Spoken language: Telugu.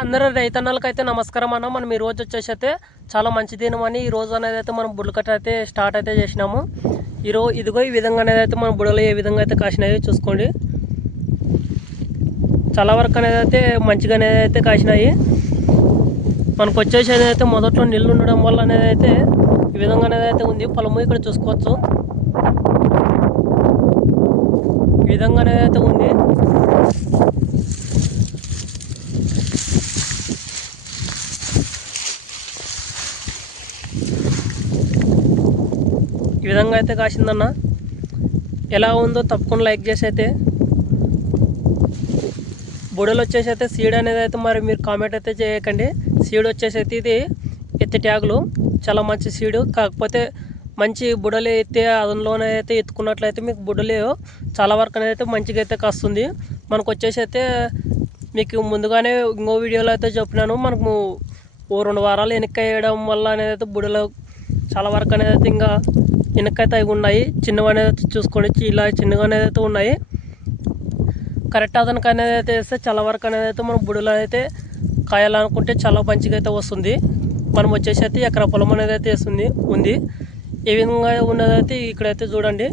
అందరూ రైతన్నలకైతే నమస్కారం అన్న. మనం ఈ రోజు వచ్చేసి అయితే చాలా మంచి దినం అని ఈ రోజు అనేది అయితే మనం బుడ్లు కట్ట అయితే స్టార్ట్ అయితే చేసినాము. ఇదిగో ఈ విధంగా అనేది అయితే మన బుడలు ఏ విధంగా అయితే కాసినాయో చూసుకోండి. చాలా వరకు అనేది అయితే మంచిగా అనేది అయితే కాసినాయి. మనకు వచ్చేసి అయితే మొదట్లో నీళ్ళు ఉండడం వల్ల అనేది అయితే ఈ విధంగా అనేది అయితే ఉంది. పొలము ఇక్కడ చూసుకోవచ్చు, ఈ విధంగా అనేది అయితే ఉంది. ఈ విధంగా అయితే కాసిందన్న. ఎలా ఉందో తప్పకుండా లైక్ చేసి అయితే బుడలు వచ్చేసి అయితే సీడ్ అనేది అయితే మరి మీరు కామెంట్ అయితే చేయకండి. సీడ్ వచ్చేసి అయితే ఇది ఎత్తి ట్యాగులు చాలా మంచి సీడు. కాకపోతే మంచి బుడలు అయితే అందులోనే అయితే ఎత్తుకున్నట్లయితే మీకు బుడలు చాలా వరకు అనేది అయితే మంచిగా అయితే కాస్తుంది. మనకు వచ్చేసి అయితే మీకు ముందుగానే ఇంకో వీడియోలో అయితే చెప్పినాను, మనకు 2 వారాలు వెనక్కి వేయడం వల్ల అనేది అయితే బుడలు చాలా వరకు అనేది అయితే ఇంకా వెనక్కైతే అవి ఉన్నాయి. చిన్నగా అనేది చూసుకోండి, ఇలా చిన్నగా అనేది అయితే ఉన్నాయి. కరెక్ట్ అతనికి అనేది అయితే వేస్తే చాలా వరకు అనేది అయితే మనం బుడలు అయితే కాయాలనుకుంటే చాలా మంచిగా అయితే వస్తుంది. మనం వచ్చేసి అయితే ఎకరా పొలం అనేది అయితే ఉంది. ఏ విధంగా ఉన్నదైతే ఇక్కడైతే చూడండి.